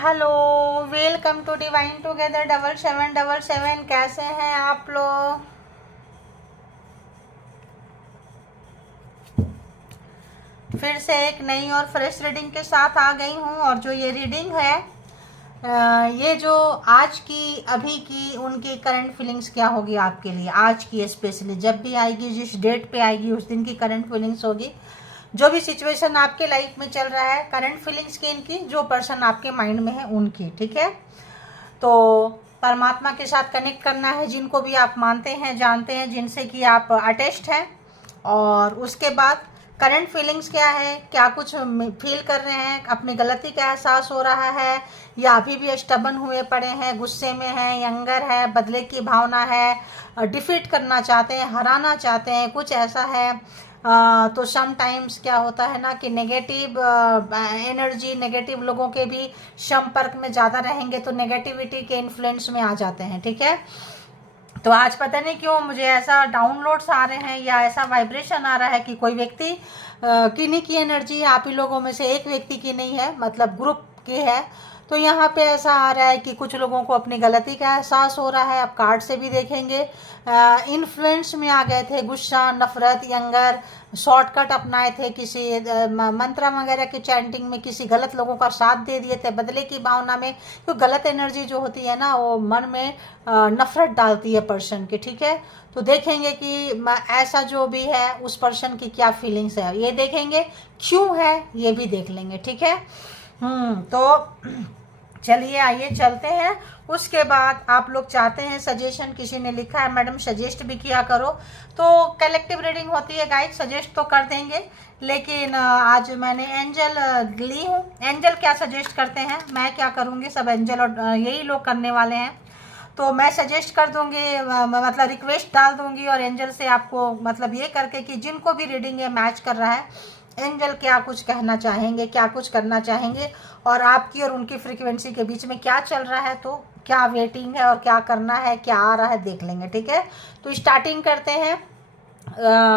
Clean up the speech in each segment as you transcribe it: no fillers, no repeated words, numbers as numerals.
Hello, welcome to divine together 7777। कैसे हैं आप लोग? फिर से एक नई और फ्रेश रीडिंग के साथ आ गई हूँ। और जो ये रीडिंग है, ये जो आज की अभी की उनकी करंट फीलिंग्स क्या होगी आपके लिए, आज की स्पेशली जब भी आएगी, जिस डेट पे आएगी उस दिन की करंट फीलिंग्स होगी। जो भी सिचुएशन आपके लाइफ में चल रहा है, करंट फीलिंग्स की इनकी, जो पर्सन आपके माइंड में है उनकी, ठीक है। तो परमात्मा के साथ कनेक्ट करना है, जिनको भी आप मानते हैं, जानते हैं, जिनसे कि आप अटैच्ड हैं। और उसके बाद करंट फीलिंग्स क्या है, क्या कुछ फील कर रहे हैं, अपनी गलती का एहसास हो रहा है, या अभी भी स्टबन हुए पड़े हैं, गुस्से में हैं, यंगर है, बदले की भावना है, डिफीट करना चाहते हैं, हराना चाहते हैं, कुछ ऐसा है। तो सम टाइम्स क्या होता है ना कि नेगेटिव एनर्जी, नेगेटिव लोगों के भी संपर्क में ज़्यादा रहेंगे तो नेगेटिविटी के इन्फ्लुएंस में आ जाते हैं, ठीक है। तो आज पता नहीं क्यों मुझे ऐसा डाउनलोड्स आ रहे हैं या ऐसा वाइब्रेशन आ रहा है कि कोई व्यक्ति किन्हीं की एनर्जी आप ही लोगों में से एक व्यक्ति की नहीं है, मतलब ग्रुप की है। तो यहाँ पे ऐसा आ रहा है कि कुछ लोगों को अपनी गलती का एहसास हो रहा है। आप कार्ड से भी देखेंगे, इन्फ्लुएंस में आ गए थे, गुस्सा, नफरत, यंगर, शॉर्टकट अपनाए थे, किसी मंत्र वगैरह की चैंटिंग में किसी गलत लोगों का साथ दे दिए थे, बदले की भावना में। तो गलत एनर्जी जो होती है ना, वो मन में नफरत डालती है पर्सन की, ठीक है। तो देखेंगे कि ऐसा जो भी है उस पर्सन की क्या फीलिंग्स है, ये देखेंगे, क्यों है ये भी देख लेंगे, ठीक है। तो चलिए आइए चलते हैं। उसके बाद आप लोग चाहते हैं सजेशन, किसी ने लिखा है मैडम सजेस्ट भी किया करो, तो कलेक्टिव रीडिंग होती है गाइड, सजेस्ट तो कर देंगे। लेकिन आज मैंने एंजल ली हूँ। एंजल क्या सजेस्ट करते हैं, मैं क्या करूँगी, सब एंजल और यही लोग करने वाले हैं। तो मैं सजेस्ट कर दूंगी, मतलब रिक्वेस्ट डाल दूंगी, और एंजल से आपको मतलब ये करके कि जिनको भी रीडिंग ये मैच कर रहा है, एंजल क्या कुछ कहना चाहेंगे, क्या कुछ करना चाहेंगे, और आपकी और उनकी फ्रीक्वेंसी के बीच में क्या चल रहा है, तो क्या वेटिंग है और क्या करना है, क्या आ रहा है, देख लेंगे, ठीक है। तो स्टार्टिंग करते हैं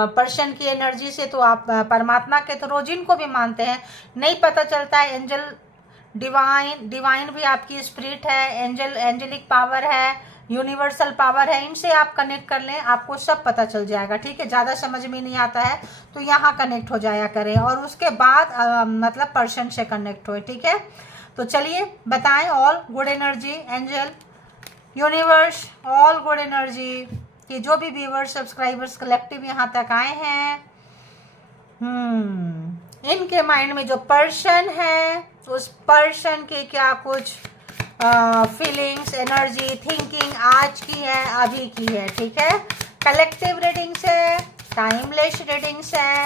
पर्सन की एनर्जी से। तो आप परमात्मा के थ्रू जिनको भी मानते हैं, नहीं पता चलता है, एंजल, डिवाइन भी आपकी स्पिरिट है, एंजलिक पावर है, यूनिवर्सल पावर है, इनसे आप कनेक्ट कर लें, आपको सब पता चल जाएगा, ठीक है। ज़्यादा समझ में नहीं आता है तो यहाँ कनेक्ट हो जाया करें, और उसके बाद मतलब पर्सन से कनेक्ट हो, ठीक है। तो चलिए बताएं, all good energy, angel, universe, all good energy, कि जो भी व्यूअर्स, सब्सक्राइबर्स कलेक्टिव यहाँ तक आए हैं, इनके माइंड में जो पर्सन है, उस पर्सन के क्या कुछ फीलिंग्स, एनर्जी, थिंकिंग आज की है, अभी की है, ठीक है। कलेक्टिव रीडिंग्स है, टाइमलेस रीडिंग्स है,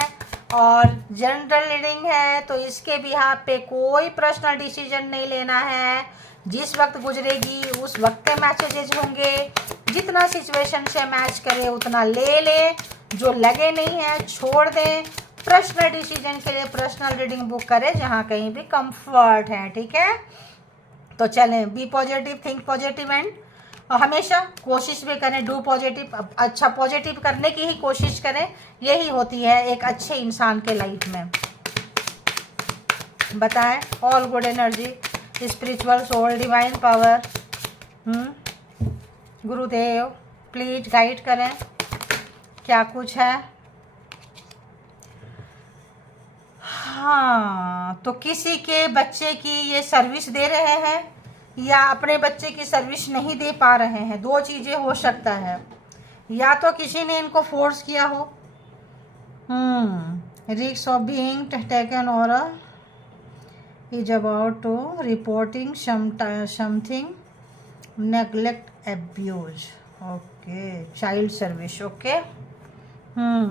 और जनरल रीडिंग है। तो इसके बिहाफ पे कोई पर्सनल डिसीजन नहीं लेना है, जिस वक्त गुजरेगी उस वक्त के मैसेजेस होंगे, जितना सिचुएशन से मैच करे उतना ले ले, जो लगे नहीं है छोड़ दें। पर्सनल डिसीजन के लिए पर्सनल रीडिंग बुक करें जहाँ कहीं भी कंफर्ट है, ठीक है। तो चलें, be positive, think positive, and हमेशा कोशिश भी करें डू पॉजिटिव, अच्छा पॉजिटिव करने की ही कोशिश करें, यही होती है एक अच्छे इंसान के लाइफ में। बताएं, all good energy, spiritual soul, divine power, गुरुदेव प्लीज गाइड करें, क्या कुछ है। हाँ, तो किसी के बच्चे की ये सर्विस दे रहे हैं या अपने बच्चे की सर्विस नहीं दे पा रहे हैं, दो चीज़ें हो सकता है। या तो किसी ने इनको फोर्स किया हो, रिस्क ऑफ बीइंग टेकन, और is about to reporting something, neglect, abuse, okay, child service, okay.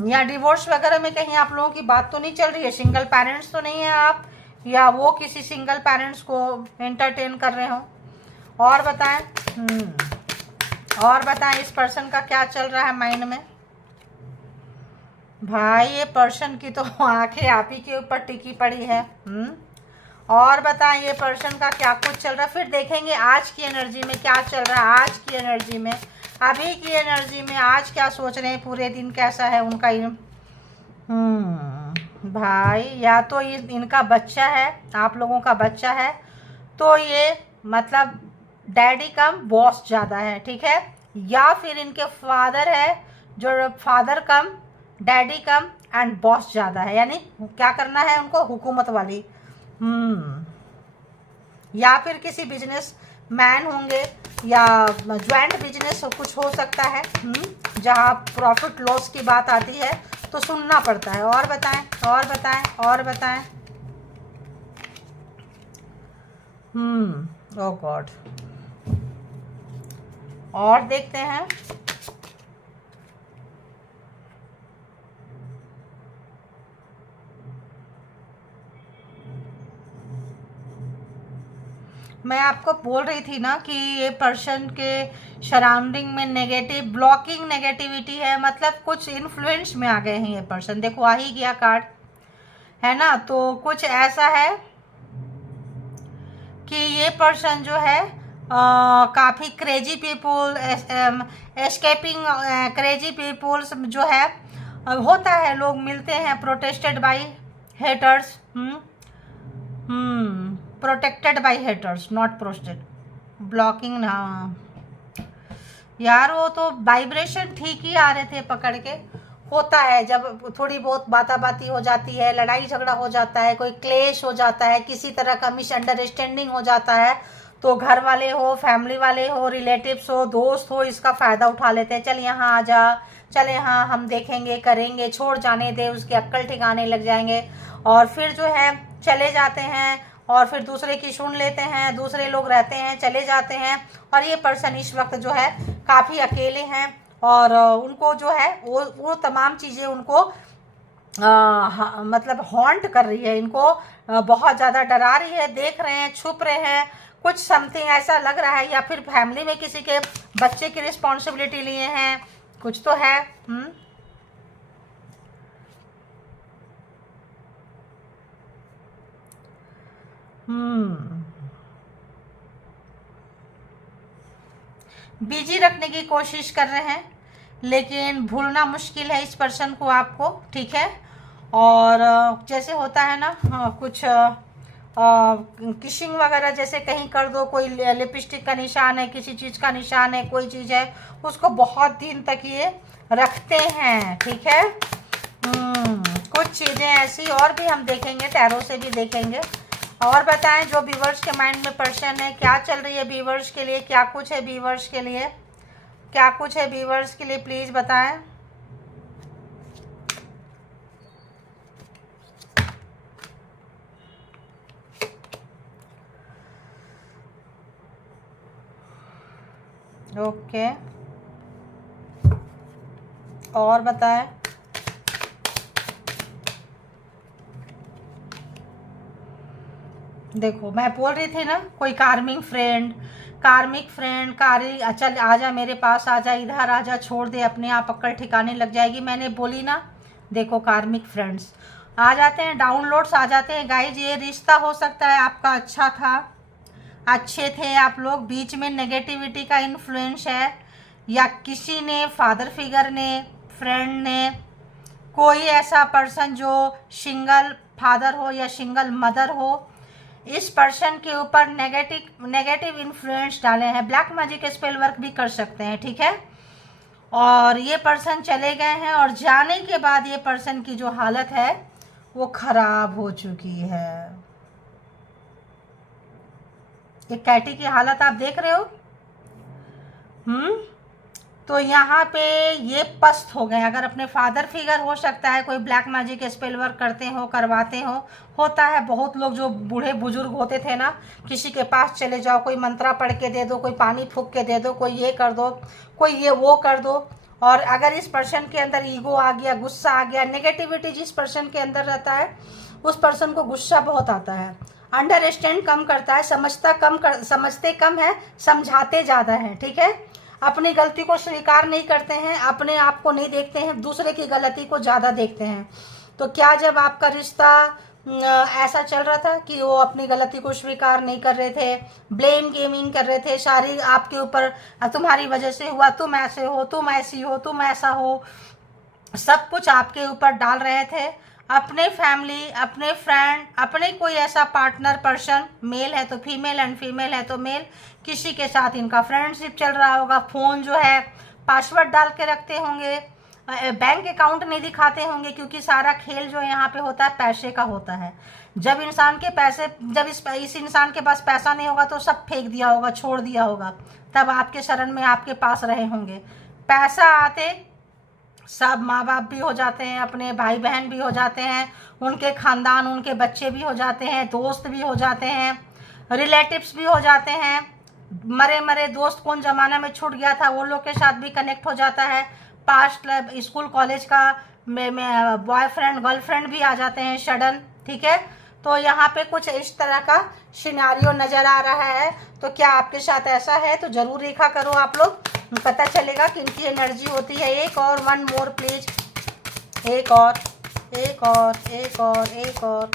या डिवोर्स वगैरह में कहीं आप लोगों की बात तो नहीं चल रही है, सिंगल पेरेंट्स तो नहीं है आप, या वो किसी सिंगल पेरेंट्स को एंटरटेन कर रहे हो। और बताएं, और बताएं इस पर्सन का क्या चल रहा है माइंड में। भाई ये पर्सन की तो आंखें आप ही के ऊपर टिकी पड़ी है। और बताएं ये पर्सन का क्या कुछ चल रहा है, फिर देखेंगे आज की एनर्जी में क्या चल रहा है, आज की एनर्जी में, अभी की एनर्जी में, आज क्या सोच रहे हैं, पूरे दिन कैसा है उनका। भाई या तो इनका बच्चा है, आप लोगों का बच्चा है, तो ये मतलब डैडी कम बॉस ज़्यादा है, ठीक है। या फिर इनके फादर है जो father come daddy come and boss ज़्यादा है, यानी क्या करना है उनको, हुकूमत वाली। या फिर किसी बिजनेस मैन होंगे या ज्वाइंट बिजनेस कुछ हो सकता है, जहाँ प्रॉफिट लॉस की बात आती है तो सुनना पड़ता है। और बताएं, और बताएं, और बताएं। ओ गॉड, और देखते हैं। मैं आपको बोल रही थी ना कि ये पर्सन के सराउंडिंग में नेगेटिव ब्लॉकिंग नेगेटिविटी है, मतलब कुछ इन्फ्लुएंस में आ गए हैं ये पर्सन। देखो आ ही गया कार्ड, है ना। तो कुछ ऐसा है कि ये पर्सन जो है काफ़ी crazy people, escaping crazy peoples जो है होता है, लोग मिलते हैं protested by haters, protected by haters, not प्रोस्टेड ब्लॉकिंग ना यार। वो तो वाइब्रेशन ठीक ही आ रहे थे पकड़ के। होता है जब थोड़ी बहुत बाताबाती हो जाती है, लड़ाई झगड़ा हो जाता है, कोई क्लेश हो जाता है, किसी तरह का मिसअंडरस्टैंडिंग हो जाता है, तो घर वाले हो, फैमिली वाले हो, रिलेटिव्स हो, दोस्त हो, इसका फ़ायदा उठा लेते हैं। चल यहाँ आ जा, चल यहाँ हम देखेंगे करेंगे, छोड़ जाने दे, उसके अक्ल ठिकाने लग जाएंगे। और फिर जो है चले जाते हैं और फिर दूसरे की सुन लेते हैं, दूसरे लोग रहते हैं, चले जाते हैं। और ये पर्सन इस वक्त जो है काफ़ी अकेले हैं और उनको जो है वो तमाम चीज़ें उनको मतलब हॉन्ट कर रही है, इनको बहुत ज़्यादा डरा रही है, देख रहे हैं, छुप रहे हैं, कुछ समथिंग ऐसा लग रहा है। या फिर फैमिली में किसी के बच्चे की रिस्पॉन्सिबिलिटी लिए हैं, कुछ तो है। बिजी रखने की कोशिश कर रहे हैं, लेकिन भूलना मुश्किल है इस पर्सन को आपको, ठीक है। और जैसे होता है ना कुछ किशिंग वगैरह जैसे कहीं कर दो, कोई लिपस्टिक का निशान है, किसी चीज़ का निशान है, कोई चीज़ है, उसको बहुत दिन तक ये रखते हैं, ठीक है। कुछ चीज़ें ऐसी और भी हम देखेंगे, टैरो से भी देखेंगे। और बताएं जो व्यूवर्स के माइंड में पर्सन है, क्या चल रही है व्यूवर्स के लिए, क्या कुछ है व्यूवर्स के लिए, क्या कुछ है व्यूवर्स के लिए, प्लीज़ बताएं। ओके, और बताएं। देखो मैं बोल रही थी ना, कोई कार्मिक फ्रेंड, चल आजा मेरे पास, आजा इधर आजा, छोड़ दे, अपने आप अक्ल ठिकाने लग जाएगी। मैंने बोली ना, देखो कार्मिक फ्रेंड्स आ जाते हैं, डाउनलोड्स आ जाते हैं गाइज। ये रिश्ता हो सकता है आपका अच्छा था, अच्छे थे आप लोग, बीच में नेगेटिविटी का इन्फ्लुएंस है, या किसी ने फादर फिगर ने, फ्रेंड ने, कोई ऐसा पर्सन जो सिंगल फादर हो या सिंगल मदर हो, इस पर्सन के ऊपर नेगेटिव इन्फ्लुएंस डाले हैं। ब्लैक मैजिक स्पेल वर्क भी कर सकते हैं, ठीक है। और ये पर्सन चले गए हैं और जाने के बाद ये पर्सन की जो हालत है वो खराब हो चुकी है। ये कैटी की हालत आप देख रहे हो। तो यहाँ पे ये पस्त हो गए। अगर अपने फादर फिगर हो सकता है, कोई ब्लैक मैजिक स्पेल वर्क करते हो, करवाते हो, होता है बहुत लोग जो बूढ़े बुजुर्ग होते थे ना, किसी के पास चले जाओ, कोई मंत्रा पढ़ के दे दो, कोई पानी फूंक के दे दो, कोई ये कर दो, कोई ये वो कर दो। और अगर इस पर्सन के अंदर ईगो आ गया, गुस्सा आ गया, नेगेटिविटी जिस पर्सन के अंदर रहता है उस पर्सन को गुस्सा बहुत आता है, अंडरस्टैंड कम करता है, समझते कम है, समझाते ज़्यादा है, ठीक है। अपनी गलती को स्वीकार नहीं करते हैं, अपने आप को नहीं देखते हैं, दूसरे की गलती को ज़्यादा देखते हैं। तो क्या जब आपका रिश्ता ऐसा चल रहा था कि वो अपनी गलती को स्वीकार नहीं कर रहे थे, ब्लेम गेमिंग कर रहे थे, सारी आपके ऊपर, तुम्हारी वजह से हुआ, तुम ऐसे हो, तुम ऐसी हो, तुम ऐसा हो, सब कुछ आपके ऊपर डाल रहे थे, अपने फैमिली, अपने फ्रेंड, अपने कोई ऐसा पार्टनर पर्सन, मेल है तो फीमेल एंड फीमेल है तो मेल, किसी के साथ इनका फ्रेंडशिप चल रहा होगा। फ़ोन जो है पासवर्ड डाल के रखते होंगे, बैंक अकाउंट नहीं दिखाते होंगे, क्योंकि सारा खेल जो यहाँ पे होता है पैसे का होता है। जब इंसान के पैसे, जब इस इंसान के पास पैसा नहीं होगा तो सब फेंक दिया होगा, छोड़ दिया होगा, तब आपके शरण में आपके पास रहे होंगे। पैसा आते सब माँ बाप भी हो जाते हैं, अपने भाई बहन भी हो जाते हैं, उनके खानदान, उनके बच्चे भी हो जाते हैं, दोस्त भी हो जाते हैं, रिलेटिव्स भी हो जाते हैं। मरे मरे दोस्त कौन ज़माना में छूट गया था, वो लोग के साथ भी कनेक्ट हो जाता है। पास्ट स्कूल कॉलेज का बॉयफ्रेंड गर्लफ्रेंड भी आ जाते हैं सडन, ठीक है। तो यहाँ पे कुछ इस तरह का सिनेरियो नज़र आ रहा है। तो क्या आपके साथ ऐसा है तो ज़रूर रेखा करो आप लोग, पता चलेगा कि इनकी एनर्जी होती है। एक और, वन मोर प्लीज, एक और, एक और, एक और, एक और।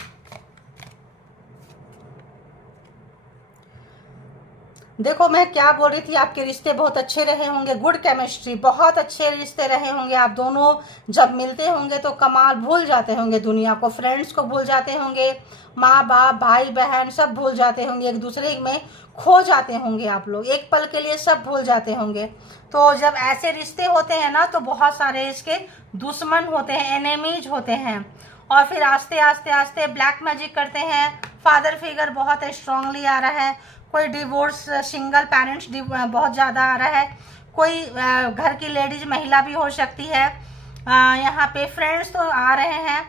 देखो मैं क्या बोल रही थी, आपके रिश्ते बहुत अच्छे रहे होंगे, गुड केमिस्ट्री, बहुत अच्छे रिश्ते रहे होंगे। आप दोनों जब मिलते होंगे तो कमाल, भूल जाते होंगे दुनिया को, फ्रेंड्स को भूल जाते होंगे, माँ बाप भाई बहन सब भूल जाते होंगे, एक दूसरे में खो जाते होंगे आप लोग, एक पल के लिए सब भूल जाते होंगे। तो जब ऐसे रिश्ते होते हैं ना तो बहुत सारे इसके दुश्मन होते हैं, एनिमीज होते हैं, और फिर आस्ते आस्ते आस्ते ब्लैक मैजिक करते हैं। फादर फिगर बहुत स्ट्रांगली आ रहा है, कोई डिवोर्स, सिंगल पेरेंट्स बहुत ज़्यादा आ रहा है, कोई घर की लेडीज महिला भी हो सकती है। यहाँ पे फ्रेंड्स तो आ रहे हैं,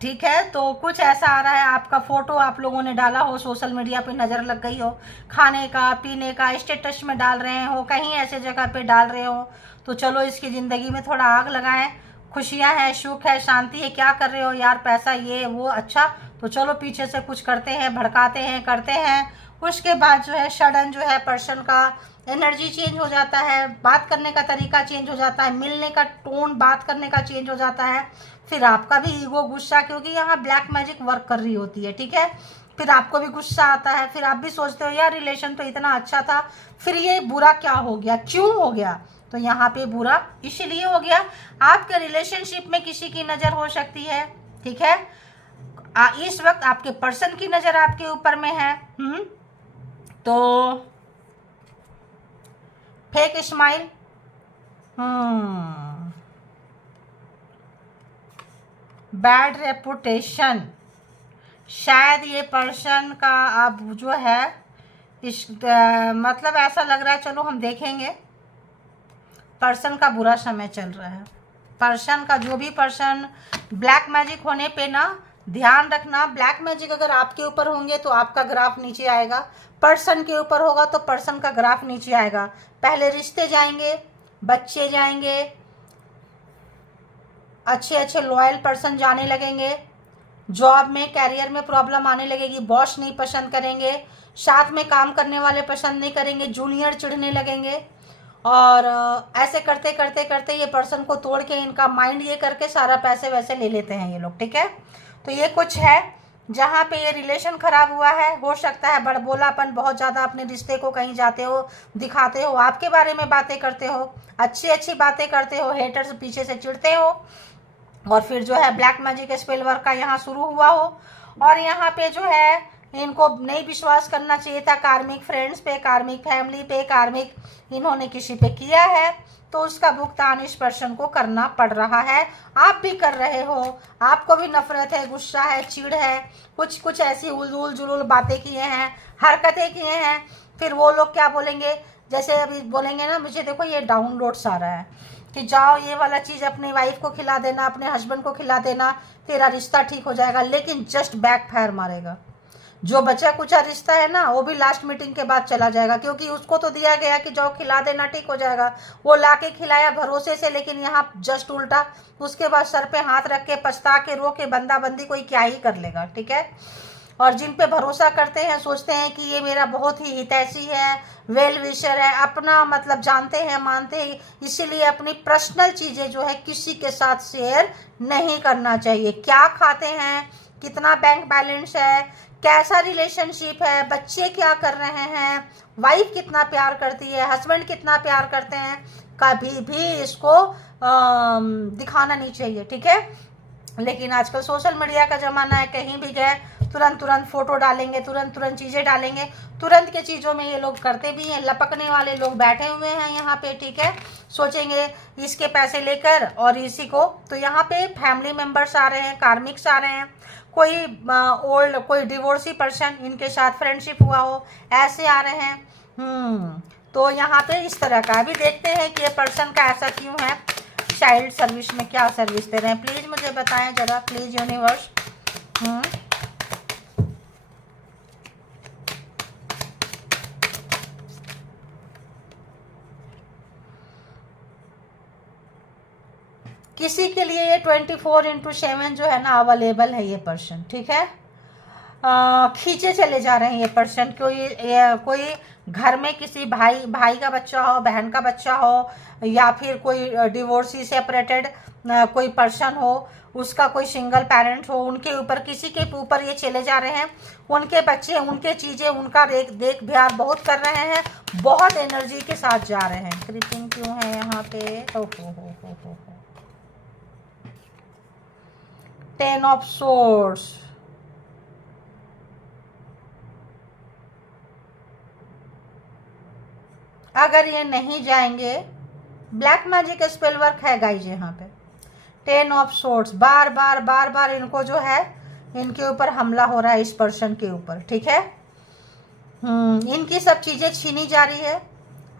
ठीक है। तो कुछ ऐसा आ रहा है, आपका फ़ोटो आप लोगों ने डाला हो, सोशल मीडिया पे नज़र लग गई हो, खाने का पीने का स्टेटस में डाल रहे हो, कहीं ऐसे जगह पे डाल रहे हो, तो चलो इसकी ज़िंदगी में थोड़ा आग लगाएं। खुशियां हैं, सुख है, शांति है, क्या कर रहे हो यार, पैसा ये वो, अच्छा तो चलो पीछे से कुछ करते हैं, भड़काते हैं, करते हैं। उसके बाद जो है सडन जो है पर्सन का एनर्जी चेंज हो जाता है, बात करने का तरीका चेंज हो जाता है, मिलने का टोन, बात करने का चेंज हो जाता है। फिर आपका भी ईगो, गुस्सा, क्योंकि यहाँ ब्लैक मैजिक वर्क कर रही होती है, ठीक है। फिर आपको भी गुस्सा आता है, फिर आप भी सोचते हो यार रिलेशन तो इतना अच्छा था, फिर ये बुरा क्या हो गया, क्यों हो गया। तो यहाँ पे बुरा इसलिए हो गया, आपके रिलेशनशिप में किसी की नज़र हो सकती है, ठीक है। इस वक्त आपके पर्सन की नज़र आपके ऊपर में है। तो फेक स्माइल, बैड रेपुटेशन, शायद ये पर्सन का अब जो है इस मतलब ऐसा लग रहा है, चलो हम देखेंगे। पर्सन का बुरा समय चल रहा है, पर्सन का, जो भी पर्सन ब्लैक मैजिक होने पे ना ध्यान रखना, ब्लैक मैजिक अगर आपके ऊपर होंगे तो आपका ग्राफ नीचे आएगा, पर्सन के ऊपर होगा तो पर्सन का ग्राफ नीचे आएगा। पहले रिश्ते जाएंगे, बच्चे जाएंगे, अच्छे अच्छे लॉयल पर्सन जाने लगेंगे, जॉब में कैरियर में प्रॉब्लम आने लगेगी, बॉस नहीं पसंद करेंगे, साथ में काम करने वाले पसंद नहीं करेंगे, जूनियर चिढ़ने लगेंगे, और ऐसे करते करते करते ये पर्सन को तोड़ के इनका माइंड ये करके सारा पैसे वैसे ले लेते हैं ये लोग, ठीक है। तो ये कुछ है जहाँ पे ये रिलेशन खराब हुआ है। हो सकता है बड़बोलापन, बहुत ज़्यादा अपने रिश्ते को कहीं जाते हो, दिखाते हो, आपके बारे में बातें करते हो, अच्छी अच्छी बातें करते हो, हेटर्स पीछे से चिढ़ते हो, और फिर जो है ब्लैक मैजिक स्पेल वर्क का यहाँ शुरू हुआ हो, और यहाँ पे जो है इनको नहीं विश्वास करना चाहिए था कार्मिक फ्रेंड्स पे, कार्मिक फैमिली पे, कार्मिक इन्होंने किसी पे किया है, तो उसका भुगतान इस पर्सन को करना पड़ रहा है। आप भी कर रहे हो, आपको भी नफरत है, गुस्सा है, चिढ़ है, कुछ कुछ ऐसी उलझुल जुलूल बातें किए हैं, हरकतें किए हैं। फिर वो लोग क्या बोलेंगे, जैसे अभी बोलेंगे ना, मुझे देखो ये डाउनलोड्स आ रहा है कि जाओ ये वाला चीज़ अपनी वाइफ को खिला देना, अपने हस्बैंड को खिला देना, तेरा रिश्ता ठीक हो जाएगा, लेकिन जस्ट बैक फायर मारेगा। जो बचा कुचा रिश्ता है ना वो भी लास्ट मीटिंग के बाद चला जाएगा, क्योंकि उसको तो दिया गया कि जाओ खिला देना ठीक हो जाएगा, वो लाके खिलाया भरोसे से, लेकिन यहाँ जस्ट उल्टा, उसके बाद सर पे हाथ रख के पछता के रो के बंदा बंदी कोई क्या ही कर लेगा, ठीक है। और जिन पे भरोसा करते हैं, सोचते हैं कि ये मेरा बहुत ही हितैषी है, वेल विशर है, अपना मतलब जानते हैं, मानते हैं, इसीलिए अपनी पर्सनल चीज़ें जो है किसी के साथ शेयर नहीं करना चाहिए। क्या खाते हैं, कितना बैंक बैलेंस है, कैसा रिलेशनशिप है, बच्चे क्या कर रहे हैं, वाइफ कितना प्यार करती है, हस्बैंड कितना प्यार करते हैं, कभी भी इसको दिखाना नहीं चाहिए, ठीक है। लेकिन आजकल सोशल मीडिया का ज़माना है, कहीं भी गए तुरंत तुरंत फ़ोटो डालेंगे, तुरंत तुरंत चीज़ें डालेंगे, तुरंत के चीज़ों में ये लोग करते भी हैं। लपकने वाले लोग बैठे हुए हैं यहाँ पे, ठीक है, सोचेंगे इसके पैसे लेकर और इसी को। तो यहाँ पे फैमिली मेम्बर्स आ रहे हैं, कार्मिक्स आ रहे हैं, कोई ओल्ड कोई डिवोर्सी पर्सन इनके साथ फ्रेंडशिप हुआ हो, ऐसे आ रहे हैं। तो यहाँ पे इस तरह का अभी देखते हैं कि ये पर्सन का ऐसा क्यों है, चाइल्ड सर्विस में क्या सर्विस दे रहे हैं, प्लीज़ मुझे बताएं ज़रा, प्लीज़ यूनिवर्स। किसी के लिए ये 24/7 जो है ना अवेलेबल है ये पर्सन, ठीक है। खींचे चले जा रहे हैं ये पर्सन। कोई घर में किसी भाई का बच्चा हो, बहन का बच्चा हो, या फिर कोई डिवोर्सी सेपरेटेड कोई पर्सन हो, उसका कोई सिंगल पेरेंट हो, उनके ऊपर किसी के ऊपर ये चले जा रहे हैं। उनके बच्चे, उनके चीज़ें, उनका देखभाल बहुत कर रहे हैं, बहुत एनर्जी के साथ जा रहे हैं। क्रिपिंग क्यों है यहाँ पे? हो 10 ऑफ सोर्ड्स, अगर ये नहीं जाएंगे, ब्लैक मैजिक स्पेल वर्क है गाइज यहाँ पे। 10 ऑफ सोर्ड्स, बार बार इनको जो है, इनके ऊपर हमला हो रहा है, इस पर्सन के ऊपर, ठीक है। इनकी सब चीज़ें छीनी जा रही है।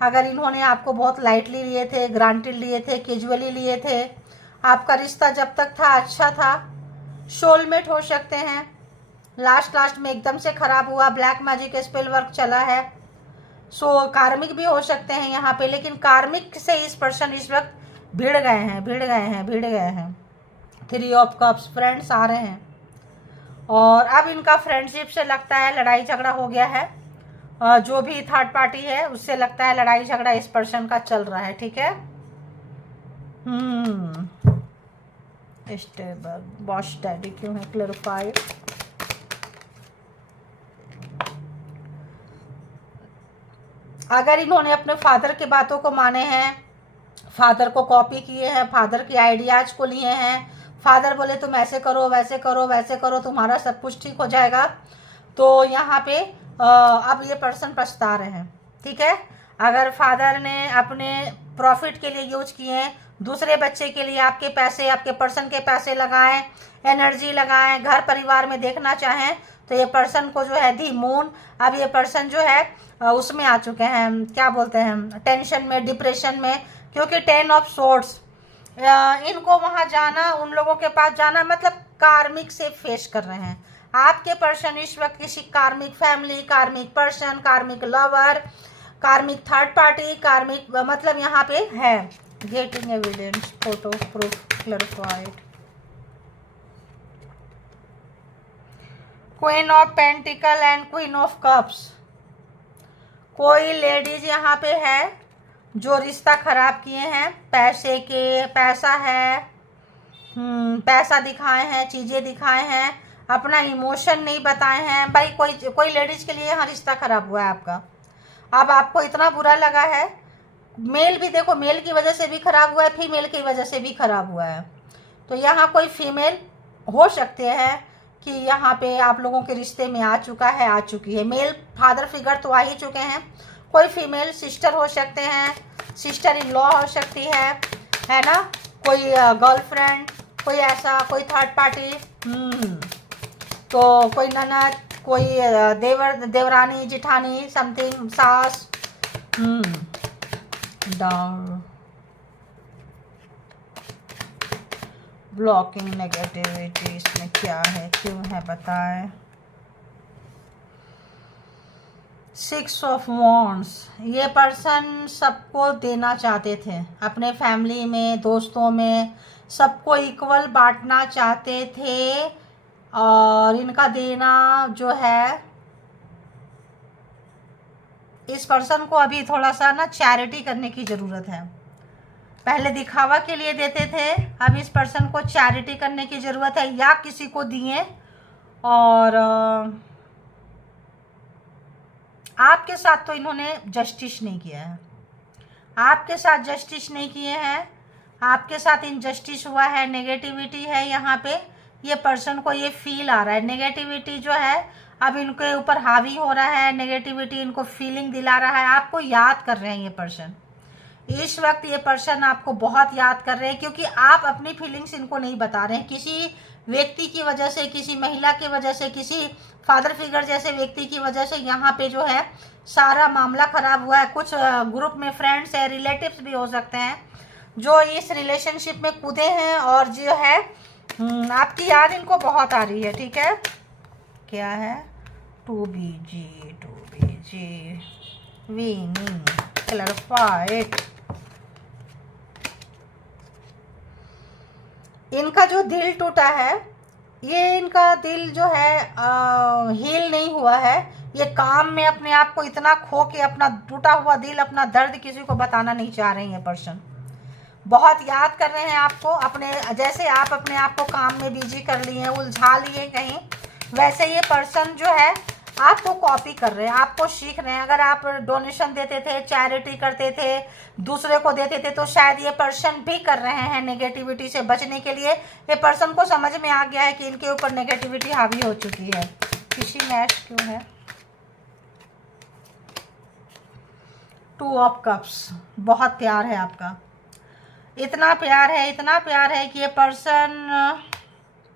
अगर इन्होंने आपको बहुत लाइटली लिए थे, ग्रांटेड लिए थे, कैजुअली लिए थे, आपका रिश्ता जब तक था अच्छा था, सोलमेट हो सकते हैं, लास्ट में एकदम से खराब हुआ, ब्लैक मैजिक स्पेल वर्क चला है। सो कार्मिक भी हो सकते हैं यहाँ पे, लेकिन कार्मिक से इस पर्सन इस वक्त भिड़ गए हैं। 3 ऑफ कप्स, फ्रेंड्स आ रहे हैं, और अब इनका फ्रेंडशिप से लगता है लड़ाई झगड़ा हो गया है। जो भी थर्ड पार्टी है उससे लगता है लड़ाई झगड़ा इस पर्सन का चल रहा है, ठीक है। स्टेबल, बॉस डैडी क्यों है? क्लैरिफाइड। अगर इन्होंने अपने फादर की बातों को माने हैं, फादर को कॉपी किए हैं, फादर की आइडियाज को लिए हैं, फादर बोले तुम ऐसे करो, वैसे करो, वैसे करो, तुम्हारा सब कुछ ठीक हो जाएगा, तो यहाँ पे अब ये पर्सन पछता रहे हैं, ठीक है। अगर फादर ने अपने प्रॉफिट के लिए यूज किए, दूसरे बच्चे के लिए आपके पैसे, आपके पर्सन के पैसे लगाएं, एनर्जी लगाएं, घर परिवार में देखना चाहें, तो ये पर्सन को जो है दी मून, अब ये पर्सन जो है उसमें आ चुके हैं, क्या बोलते हैं, टेंशन में, डिप्रेशन में, क्योंकि 10 ऑफ सोर्ड्स, इनको वहाँ जाना, उन लोगों के पास जाना मतलब कार्मिक से फेस कर रहे हैं। आपके पर्सन इस वक्त किसी कार्मिक फैमिली, कार्मिक पर्सन, कार्मिक लवर, कार्मिक थर्ड पार्टी, कार्मिक मतलब यहाँ पे है। Getting evidence, photo proof, clarified. Queen of pentacle and queen of cups, कोई लेडीज यहाँ पे है जो रिश्ता खराब किए हैं, पैसा है, पैसा दिखाए हैं, चीज़ें दिखाए हैं, अपना इमोशन नहीं बताए हैं। भाई कोई लेडीज के लिए यहाँ रिश्ता खराब हुआ है आपका, अब आपको इतना बुरा लगा है। मेल भी देखो, मेल की वजह से भी खराब हुआ है, फीमेल की वजह से भी खराब हुआ है। तो यहाँ कोई फीमेल हो सकते हैं कि यहाँ पे आप लोगों के रिश्ते में आ चुकी है। मेल फादर फिगर तो आ ही चुके हैं, कोई फीमेल सिस्टर हो सकते हैं, सिस्टर इन लॉ हो सकती है ना, कोई गर्लफ्रेंड, कोई ऐसा, कोई थर्ड पार्टी, तो कोई ननद, कोई देवरानी, जिठानी, समथिंग, सास। डाउन, ब्लॉकिंग नेगेटिविटी इसमें क्या है, क्यों है, बताएं। 6 ऑफ वॉन्ड्स, ये पर्सन सबको देना चाहते थे, अपने फैमिली में, दोस्तों में, सबको इक्वल बांटना चाहते थे, और इनका देना जो है, इस पर्सन को अभी थोड़ा सा ना चैरिटी करने की ज़रूरत है। पहले दिखावा के लिए देते थे, अब इस पर्सन को चैरिटी करने की ज़रूरत है, या किसी को दिए। और आपके साथ तो इन्होंने जस्टिस नहीं किया है, आपके साथ जस्टिस नहीं किए हैं। आपके साथ इनजस्टिस हुआ है, नेगेटिविटी है यहाँ पे, ये पर्सन को ये फील आ रहा है। नेगेटिविटी जो है अब इनके ऊपर हावी हो रहा है, नेगेटिविटी इनको फीलिंग दिला रहा है, आपको याद कर रहे हैं ये पर्सन। इस वक्त ये पर्सन आपको बहुत याद कर रहे हैं, क्योंकि आप अपनी फीलिंग्स इनको नहीं बता रहे हैं। किसी व्यक्ति की वजह से, किसी महिला की वजह से, किसी फादर फिगर जैसे व्यक्ति की वजह से यहाँ पे जो है सारा मामला खराब हुआ है। कुछ ग्रुप में फ्रेंड्स है, रिलेटिव्स भी हो सकते हैं जो इस रिलेशनशिप में कूदे हैं, और जो है आपकी याद इनको बहुत आ रही है। ठीक है, क्या है, टू बी जी वीनिंग क्लैरिफाइड। इनका जो दिल टूटा है, ये इनका दिल जो है हील नहीं हुआ है। ये काम में अपने आप को इतना खो के अपना टूटा हुआ दिल, अपना दर्द किसी को बताना नहीं चाह रहे हैं। ये पर्सन बहुत याद कर रहे हैं आपको, अपने जैसे आप अपने आप को काम में बिजी कर लिए हैं, उलझा लिए कहीं, वैसे ये पर्सन जो है आपको कॉपी कर रहे हैं, आपको सीख रहे हैं। अगर आप डोनेशन देते थे, चैरिटी करते थे, दूसरे को देते थे, तो शायद ये पर्सन भी कर रहे हैं नेगेटिविटी से बचने के लिए। ये पर्सन को समझ में आ गया है कि इनके ऊपर नेगेटिविटी हावी हो चुकी है। किसी मैच क्यों है, टू ऑफ कप्स, बहुत प्यार है आपका, इतना प्यार है, इतना प्यार है कि ये पर्सन,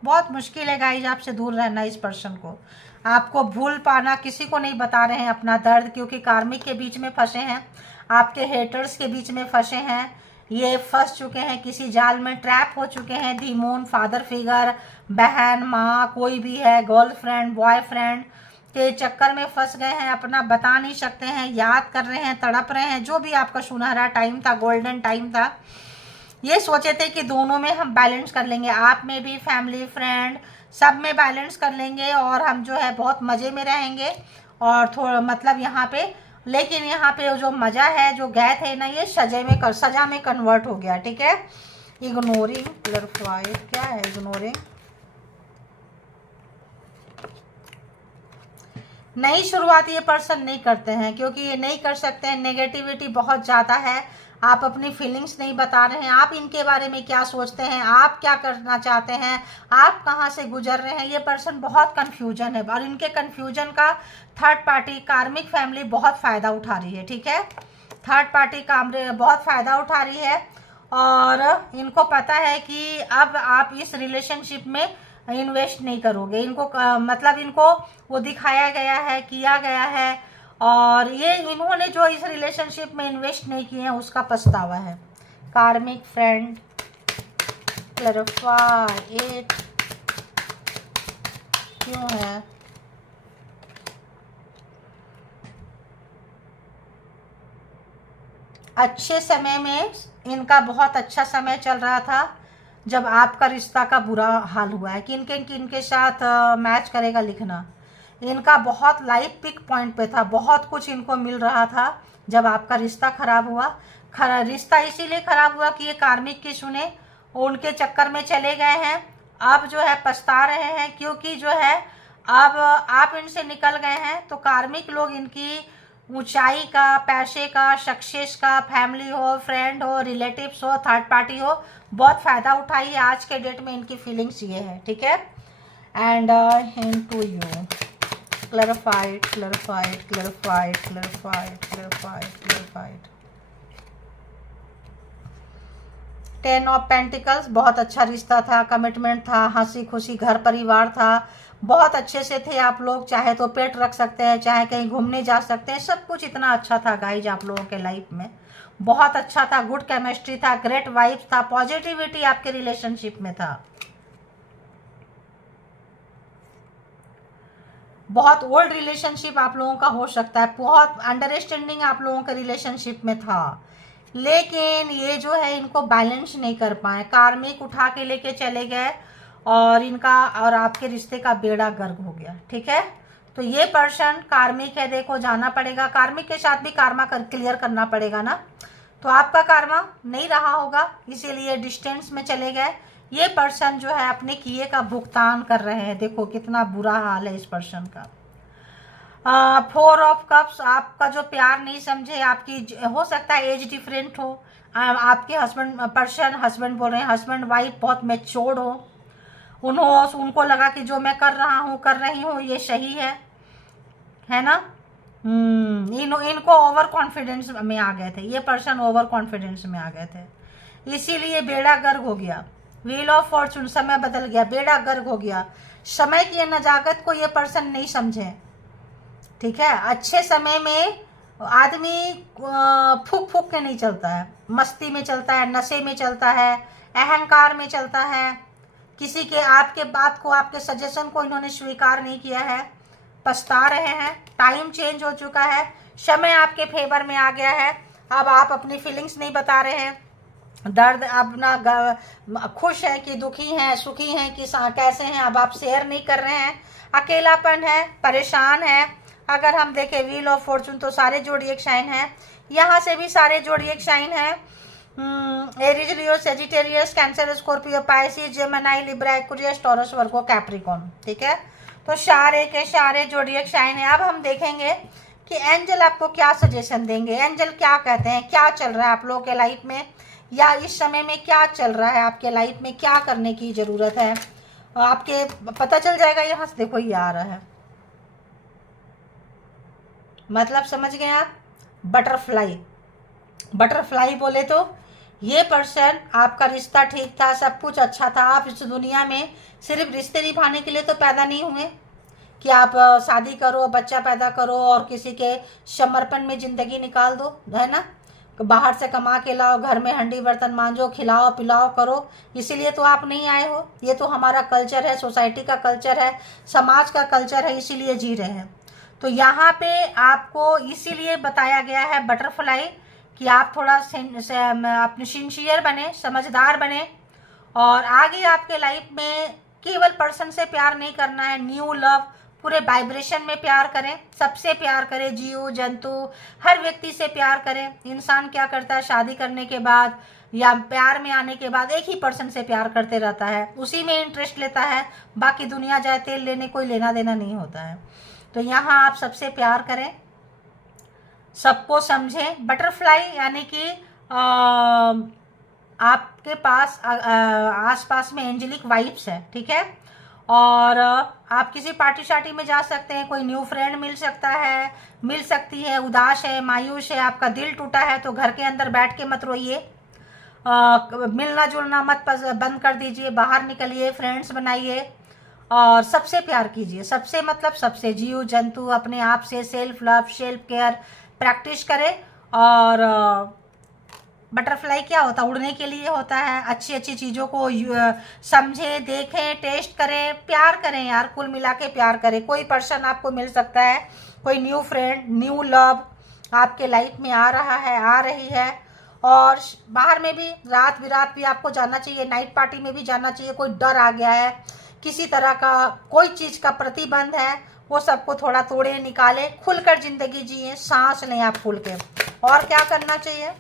बहुत मुश्किल है गाइज आपसे दूर रहना। इस पर्सन को आपको भूल पाना, किसी को नहीं बता रहे हैं अपना दर्द, क्योंकि कार्मिक के बीच में फंसे हैं, आपके हेटर्स के बीच में फंसे हैं, ये फंस चुके हैं, किसी जाल में ट्रैप हो चुके हैं। दी मून, फादर फिगर, बहन, माँ, कोई भी है, गर्लफ्रेंड, बॉयफ्रेंड के चक्कर में फंस गए हैं, अपना बता नहीं सकते हैं, याद कर रहे हैं, तड़प रहे हैं। जो भी आपका सुनहरा टाइम था, गोल्डन टाइम था, ये सोचे थे कि दोनों में हम बैलेंस कर लेंगे, आप में भी, फैमिली, फ्रेंड, सब में बैलेंस कर लेंगे, और हम जो है बहुत मज़े में रहेंगे। और थोड़ा मतलब यहाँ पे, लेकिन यहाँ पे जो मज़ा है, जो गए थे ना, ये सजा में कन्वर्ट हो गया। ठीक है, इग्नोरिंग क्लैरिफाइड, क्या है इग्नोरिंग, नई शुरुआत ये पर्सन नहीं करते हैं, क्योंकि ये नहीं कर सकते हैं, नेगेटिविटी बहुत ज़्यादा है। आप अपनी फीलिंग्स नहीं बता रहे हैं, आप इनके बारे में क्या सोचते हैं, आप क्या करना चाहते हैं, आप कहाँ से गुजर रहे हैं। ये पर्सन बहुत कन्फ्यूजन है, और इनके कन्फ्यूजन का थर्ड पार्टी कार्मिक फैमिली बहुत फ़ायदा उठा रही है। ठीक है, थर्ड पार्टी बहुत फ़ायदा उठा रही है, और इनको पता है कि अब आप इस रिलेशनशिप में इन्वेस्ट नहीं करोगे। इनको मतलब इनको वो दिखाया गया है, किया गया है, और ये इन्होंने जो इस रिलेशनशिप में इन्वेस्ट नहीं किए हैं उसका पछतावा है। कार्मिक फ्रेंड क्लैरिफाई इट, क्यों है, अच्छे समय में इनका बहुत अच्छा समय चल रहा था, जब आपका रिश्ता का बुरा हाल हुआ है। किनके साथ मैच करेगा लिखना, इनका बहुत लाइफ पिक पॉइंट पे था, बहुत कुछ इनको मिल रहा था जब आपका रिश्ता खराब हुआ। रिश्ता इसीलिए खराब हुआ कि ये कार्मिक की सुने, उनके चक्कर में चले गए हैं, अब जो है पछता रहे हैं, क्योंकि जो है अब आप इनसे निकल गए हैं। तो कार्मिक लोग इनकी ऊंचाई का, पैसे का, सक्सेस का, फैमिली हो, फ्रेंड हो, रिलेटिव्स हो, थर्ड पार्टी हो, बहुत फ़ायदा उठाइए। आज के डेट में इनकी फीलिंग्स ये है। ठीक है, and into you clarified clarified clarified clarified clarified clarified, 10 of pentacles, बहुत अच्छा रिश्ता था, कमिटमेंट था, हंसी खुशी घर परिवार था, बहुत अच्छे से थे आप लोग, चाहे तो पेट रख सकते हैं, चाहे कहीं घूमने जा सकते हैं, सब कुछ इतना अच्छा था गाइज आप लोगों के लाइफ में, बहुत अच्छा था, गुड केमिस्ट्री था, ग्रेट वाइब्स था, पॉजिटिविटी आपके रिलेशनशिप में था। बहुत ओल्ड रिलेशनशिप आप लोगों का हो सकता है, बहुत अंडरस्टैंडिंग आप लोगों के रिलेशनशिप में था, लेकिन ये जो है इनको बैलेंस नहीं कर पाए, कार्मिक उठा के लेके चले गए, और इनका और आपके रिश्ते का बेड़ा गर्क हो गया। ठीक है, तो ये पर्सन कार्मिक है, देखो जाना पड़ेगा, कार्मिक के साथ भी कार्मा क्लियर करना पड़ेगा ना, तो आपका कार्मा नहीं रहा होगा, इसीलिए डिस्टेंस में चले गए। ये पर्सन जो है अपने किए का भुगतान कर रहे हैं, देखो कितना बुरा हाल है इस पर्सन का। फोर ऑफ कप्स, आपका जो प्यार नहीं समझे, आपकी हो सकता है एज डिफरेंट हो, आपके हस्बैंड बोल रहे हैं, हस्बैंड वाइफ बहुत मैच्योर्ड हो, उनको लगा कि जो मैं कर रहा हूँ कर रही हूँ ये सही है ना। इनको ओवर कॉन्फिडेंस में आ गए थे, ये पर्सन ओवर कॉन्फिडेंस में आ गए थे, इसीलिए बेड़ा गर्क हो गया। व्हील ऑफ फॉर्चून, समय बदल गया, बेड़ा गर्क हो गया। समय की नजाकत को ये पर्सन नहीं समझे, ठीक है। अच्छे समय में आदमी फूक फूक के नहीं चलता है, मस्ती में चलता है, नशे में चलता है, अहंकार में चलता है। किसी के आपके बात को, आपके सजेशन को इन्होंने स्वीकार नहीं किया है, पछता रहे हैं। टाइम चेंज हो चुका है, समय आपके फेवर में आ गया है। अब आप अपनी फीलिंग्स नहीं बता रहे हैं, दर्द अपना खुश है कि दुखी हैं, सुखी हैं कि कैसे हैं, अब आप शेयर नहीं कर रहे हैं। अकेलापन है, परेशान है। अगर हम देखें व्हील ऑफ फॉर्चून तो सारे जोड़िएक साइन है, यहाँ से भी सारे जोड़िएक साइन है। Aries, Leo, Sagittarius, Cancer, Scorpio, Pisces, Gemini, Libra, Aquarius, Taurus, Virgo, Capricorn, ठीक है। तो सारे के सारे जोड़िएक साइन है। अब हम देखेंगे कि एंजल आपको क्या सजेशन देंगे, एंजल क्या कहते हैं, क्या चल रहा है आप लोगों के लाइफ में, या इस समय में क्या चल रहा है आपके लाइफ में, क्या करने की ज़रूरत है, आपके पता चल जाएगा। यहाँ से देखो ये आ रहा है, मतलब समझ गए आप। बटरफ्लाई, बटरफ्लाई बोले तो ये पर्सन, आपका रिश्ता ठीक था, सब कुछ अच्छा था, आप इस दुनिया में सिर्फ रिश्ते निभाने के लिए तो पैदा नहीं हुए कि आप शादी करो, बच्चा पैदा करो और किसी के समर्पण में ज़िंदगी निकाल दो, है ना। बाहर से कमा के लाओ, घर में हंडी बर्तन मांजो, खिलाओ पिलाओ करो, इसीलिए तो आप नहीं आए हो। ये तो हमारा कल्चर है, सोसाइटी का कल्चर है, समाज का कल्चर है, इसीलिए जी रहे हैं। तो यहाँ पे आपको इसीलिए बताया गया है बटरफ्लाई कि आप थोड़ा अपने सिंसियर बने, समझदार बने, और आगे आपके लाइफ में केवल पर्सन से प्यार नहीं करना है, न्यू लव, पूरे वाइब्रेशन में प्यार करें, सबसे प्यार करें, जीव जंतु हर व्यक्ति से प्यार करें। इंसान क्या करता है, शादी करने के बाद या प्यार में आने के बाद एक ही पर्सन से प्यार करते रहता है, उसी में इंटरेस्ट लेता है, बाकी दुनिया जाए तेल लेने कोई लेना देना नहीं होता है। तो यहाँ आप सबसे प्यार करें, सबको समझें। बटरफ्लाई यानी कि आपके पास आसपास में एंजेलिक वाइब्स है, ठीक है। और आप किसी पार्टी शार्टी में जा सकते हैं, कोई न्यू फ्रेंड मिल सकती है, उदास है, मायूस है, आपका दिल टूटा है तो घर के अंदर बैठ के मत रोइए, मिलना जुलना मत बंद कर दीजिए, बाहर निकलिए, फ्रेंड्स बनाइए और सबसे प्यार कीजिए। सबसे मतलब सबसे, जीव जंतु, अपने आप से self love, self care practice करें। और बटरफ्लाई क्या होता है, उड़ने के लिए होता है। अच्छी अच्छी चीज़ों को समझें, देखें, टेस्ट करें, प्यार करें यार, कुल मिला के प्यार करें। कोई पर्सन आपको मिल सकता है, कोई न्यू फ्रेंड, न्यू लव आपके लाइफ में आ रहा है, आ रही है। और बाहर में भी रात बिरात भी आपको जाना चाहिए, नाइट पार्टी में भी जाना चाहिए। कोई डर आ गया है, किसी तरह का कोई चीज़ का प्रतिबंध है, वो सबको थोड़ा तोड़े, निकाले, खुलकर ज़िंदगी जिए, सांस लें आप खुल के। और क्या करना चाहिए,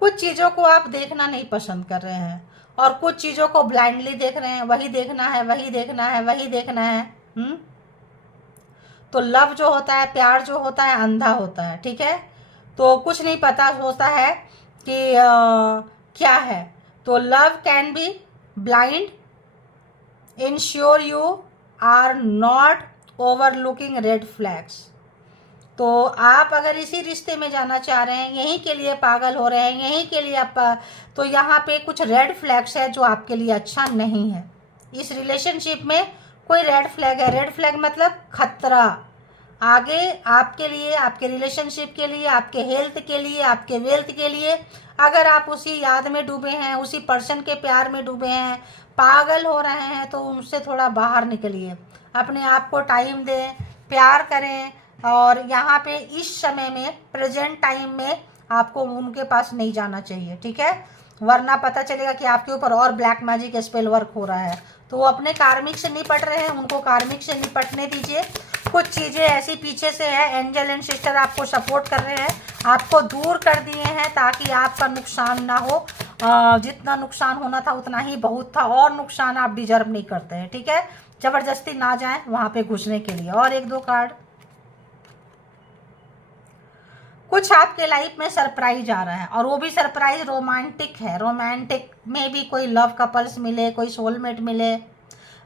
कुछ चीज़ों को आप देखना नहीं पसंद कर रहे हैं और कुछ चीज़ों को ब्लाइंडली देख रहे हैं, वही देखना है, वही देखना है, वही देखना है। तो लव जो होता है, प्यार जो होता है, अंधा होता है, ठीक है। तो कुछ नहीं पता होता है कि क्या है। तो love can be blind, ensure you are not overlooking red flags. तो आप अगर इसी रिश्ते में जाना चाह रहे हैं, यहीं के लिए पागल हो रहे हैं, यहीं के लिए आप, तो यहाँ पे कुछ रेड फ्लैग्स है जो आपके लिए अच्छा नहीं है। इस रिलेशनशिप में कोई रेड फ्लैग है, रेड फ्लैग मतलब खतरा आगे आपके लिए, आपके रिलेशनशिप के लिए, आपके हेल्थ के लिए, आपके वेल्थ के लिए। अगर आप उसी याद में डूबे हैं, उसी पर्सन के प्यार में डूबे हैं, पागल हो रहे हैं, तो उनसे थोड़ा बाहर निकलिए, अपने आप को टाइम दें, प्यार करें। और यहाँ पे इस समय में, प्रेजेंट टाइम में आपको उनके पास नहीं जाना चाहिए, ठीक है, वरना पता चलेगा कि आपके ऊपर और ब्लैक मैजिक स्पेल वर्क हो रहा है। तो वो अपने कार्मिक से निपट रहे हैं, उनको कार्मिक से निपटने दीजिए। कुछ चीज़ें ऐसी पीछे से है, एंजल एंड सिस्टर आपको सपोर्ट कर रहे हैं, आपको दूर कर दिए हैं ताकि आपका नुकसान ना हो। जितना नुकसान होना था उतना ही बहुत था, और नुकसान आप डिजर्व नहीं करते हैं, ठीक है। जबरदस्ती ना जाएं वहां पे घुसने के लिए। और एक दो कार्ड, कुछ आपके लाइफ में सरप्राइज आ रहा है और वो भी सरप्राइज रोमांटिक है। रोमांटिक में भी कोई लव कपल्स मिले, कोई सोलमेट मिले।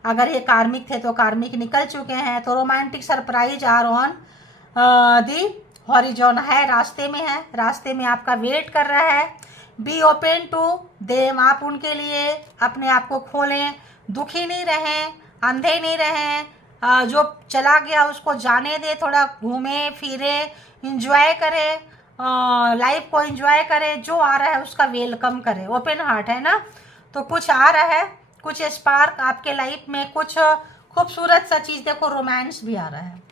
अगर ये कार्मिक थे तो कार्मिक निकल चुके हैं, तो romantic surprise are on the horizon है, रास्ते में है, रास्ते में आपका वेट कर रहा है। बी ओपन टू देम, आप उनके लिए अपने आप को खोलें, दुखी नहीं रहें, अंधे नहीं रहें। जो चला गया उसको जाने दे, थोड़ा घूमे फिरे, इंजॉय करें, लाइफ को इंजॉय करें, जो आ रहा है उसका वेलकम करें। ओपन हार्ट है ना, तो कुछ आ रहा है, कुछ स्पार्क आपके लाइफ में, कुछ खूबसूरत सा चीज़। देखो रोमांस भी आ रहा है,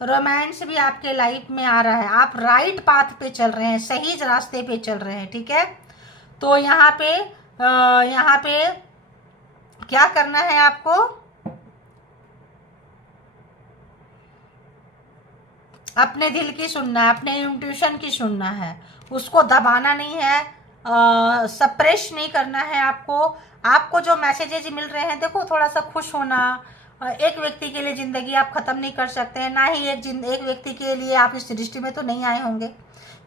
रोमांस भी आपके लाइफ में आ रहा है। आप राइट पाथ पे चल रहे हैं, सही रास्ते पे चल रहे हैं, ठीक है। तो यहाँ पे क्या करना है आपको, अपने दिल की सुनना है, अपने इंट्यूशन की सुनना है, उसको दबाना नहीं है, सप्रेस नहीं करना है आपको। आपको जो मैसेजेज मिल रहे हैं, देखो थोड़ा सा खुश होना। एक व्यक्ति के लिए ज़िंदगी आप ख़त्म नहीं कर सकते हैं, ना ही एक व्यक्ति के लिए आप इस सृष्टि में तो नहीं आए होंगे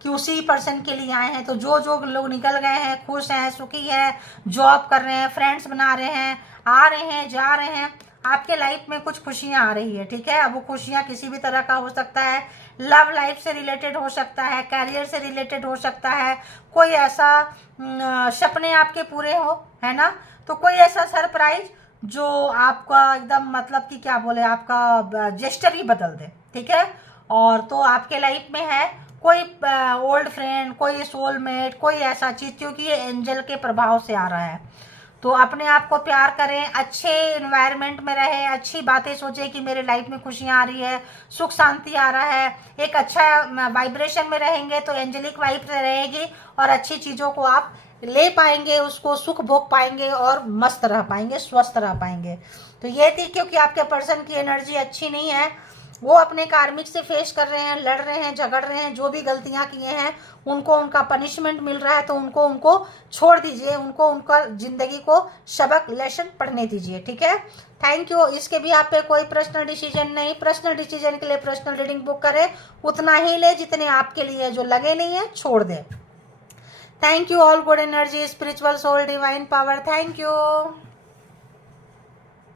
कि उसी पर्सन के लिए आए हैं। तो जो जो लोग निकल गए हैं, खुश हैं, सुखी हैं, जॉब कर रहे हैं, फ्रेंड्स बना रहे हैं, आ रहे हैं, जा रहे हैं, आपके लाइफ में कुछ खुशियाँ आ रही है, ठीक है। अब वो खुशियाँ किसी भी तरह का हो सकता है, लव लाइफ से रिलेटेड हो सकता है, कैरियर से रिलेटेड हो सकता है, कोई ऐसा सपने आपके पूरे हो, है ना। तो कोई ऐसा सरप्राइज जो आपका एकदम मतलब कि क्या बोले, आपका जेस्चर ही बदल दे, ठीक है। और तो आपके लाइफ में है कोई ओल्ड फ्रेंड, कोई सोलमेट, कोई ऐसा चीज़, क्योंकि ये एंजल के प्रभाव से आ रहा है। तो अपने आप को प्यार करें, अच्छे इन्वायरमेंट में रहें, अच्छी बातें सोचें कि मेरे लाइफ में खुशियाँ आ रही है, सुख शांति आ रहा है, एक अच्छा वाइब्रेशन में रहेंगे तो एंजेलिक वाइब रहेगी और अच्छी चीज़ों को आप ले पाएंगे, उसको सुख भोग पाएंगे और मस्त रह पाएंगे, स्वस्थ रह पाएंगे। तो ये थी, क्योंकि आपके पर्सन की एनर्जी अच्छी नहीं है, वो अपने कार्मिक से फेस कर रहे हैं, लड़ रहे हैं, झगड़ रहे हैं, जो भी गलतियां किए हैं उनको उनका पनिशमेंट मिल रहा है, तो उनको छोड़ दीजिए, उनको उनका जिंदगी को सबक लेसन पढ़ने दीजिए, ठीक है। Thank you. इसके भी आप पे कोई पर्सनल डिसीजन नहीं, पर्सनल डिसीजन के लिए पर्सनल रीडिंग बुक करें, उतना ही ले जितने आपके लिए, जो लगे नहीं है छोड़ दे। Thank you all, good energy, spiritual soul, divine power, thank you.